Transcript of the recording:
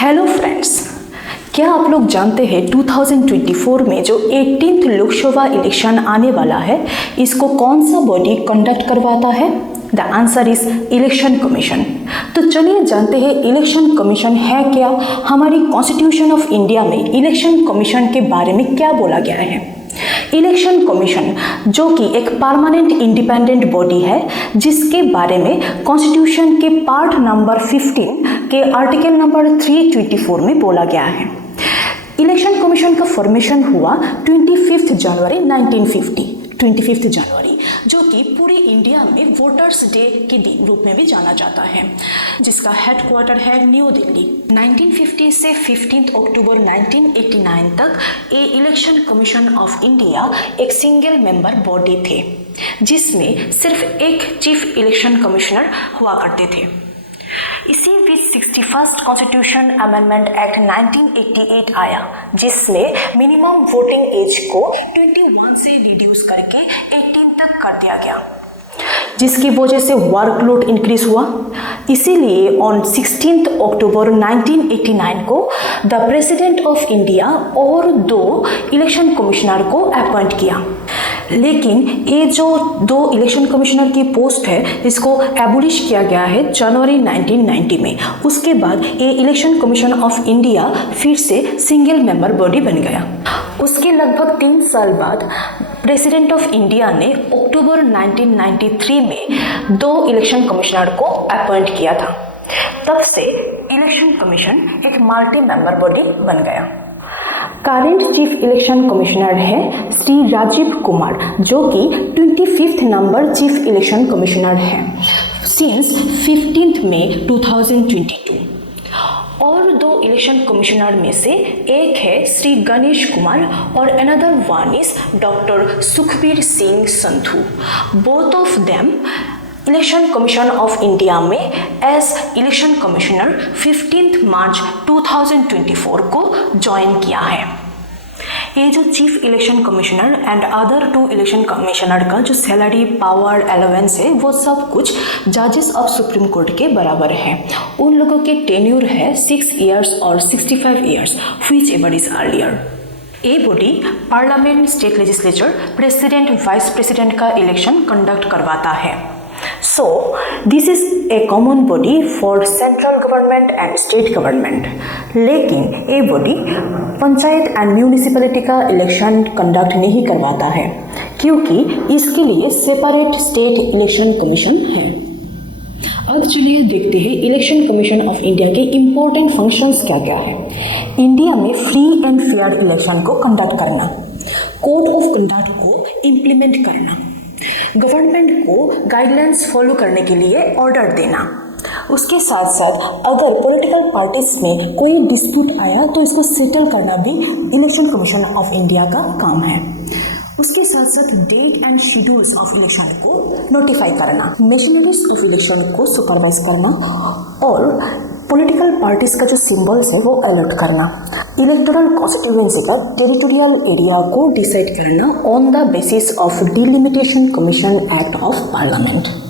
Hello friends, क्या आप लोग जानते हैं 2024 में जो 18th लोकसभा इलेक्शन आने वाला है, इसको कौन सा बॉडी कंडक्ट करवाता है? The answer is election commission. तो चलिए जानते हैं इलेक्शन कमीशन है क्या, हमारी कॉन्स्टिट्यूशन ऑफ इंडिया में इलेक्शन कमीशन के बारे में क्या बोला गया है। इलेक्शन कमीशन जो कि एक परमानेंट इंडिपेंडेंट बॉडी है, जिसके बारे में कॉन्स्टिट्यूशन के पार्ट नंबर 15 के आर्टिकल नंबर 324 में बोला गया है। इलेक्शन कमीशन का फॉर्मेशन हुआ 25 जनवरी 1950, 25 जनवरी, जो कि पूरी इंडिया में वोटर्स डे के रूप में भी जाना जाता है, जिसका हेडक्वार्टर है न्यू दिल्ली। 1950 से 15 अक्टूबर 1989 तक ये इलेक्शन कमीशन ऑफ इंडिया एक सिंगल मेंबर बॉडी थे, जिसमें सिर्फ एक चीफ इलेक्शन कमिश्नर हुआ करते थे। इसी बीच 61st कॉन्स्टिट्यूशन अमेंडमेंट एक्ट 1988 आया, जिसमें मिनिमम वोटिंग एज को 21 से रिड्यूस करके 18 तक कर दिया गया, जिसकी वजह से वर्कलोड इंक्रीज हुआ। इसीलिए ऑन 16 अक्टूबर 1989 को द प्रेसिडेंट ऑफ इंडिया और 2 इलेक्शन कमिश्नर को अपॉइंट किया। लेकिन ये जो 2 इलेक्शन कमिश्नर की पोस्ट है, इसको एबोलिश किया गया है जनवरी 1990 में। उसके बाद ये इलेक्शन कमीशन ऑफ इंडिया फिर से सिंगल मेंबर बॉडी बन गया। उसके लगभग 3 साल बाद प्रेसिडेंट ऑफ इंडिया ने अक्टूबर 1993 में 2 इलेक्शन कमिश्नर को अपॉइंट किया था। तब से इलेक्शन कमीशन एक मल्टी मेंबर बॉडी बन गया। करेंट चीफ इलेक्शन कमिश्नर है श्री राजीव कुमार, जो कि 25th number chief election commissioner है सिंस 15 मई 2022। और 2 इलेक्शन कमिश्नर में से एक है श्री गणेश कुमार और another one is doctor Sukhbir Singh Sandhu. Both of them election commission of India में एज इलेक्शन कमिश्नर 15 मार्च 2024 को ज्वाइन किया है। ये जो chief election commissioner and other 2 election commissioner का जो सैलरी, पावर, अलाउंस है, वो सब कुछ जजेस ऑफ सुप्रीम कोर्ट के बराबर है। उन लोगों के टेन्यूर है 6 इयर्स और 65 years, whichever is earlier. ये body parliament, state legislature, president, vice president का इलेक्शन कंडक्ट करवाता है। So, this is a common body for central government and state government. लेकिन ये बॉडी पंचायत एंड म्यूनिसिपैलिटी का election conduct नहीं करवाता है, क्योंकि इसके लिए सेपरेट स्टेट इलेक्शन कमीशन है। अब चलिए देखते हैं इलेक्शन कमीशन ऑफ इंडिया के इम्पोर्टेंट फंक्शंस क्या क्या है। इंडिया में फ्री एंड फेयर इलेक्शन को कंडक्ट करना, कोड ऑफ कंडक्ट को इम्प्लीमेंट करना, गवर्नमेंट को गाइडलाइंस फॉलो करने के लिए ऑर्डर देना। उसके साथ साथ अगर पॉलिटिकल पार्टीज में कोई डिस्प्यूट आया तो इसको सेटल करना भी इलेक्शन कमीशन ऑफ इंडिया का काम है। उसके साथ साथ date and schedules of election को नोटिफाई करना, मशीनरीज ऑफ इलेक्शन को सुपरवाइज करना और पॉलिटिकल पार्टीज का जो सिंबल्स है वो अलॉट करना, इलेक्टोरल कॉन्स्टिट्यूएंसी का टेरिटोरियल एरिया को डिसाइड करना on the basis of delimitation commission act of parliament.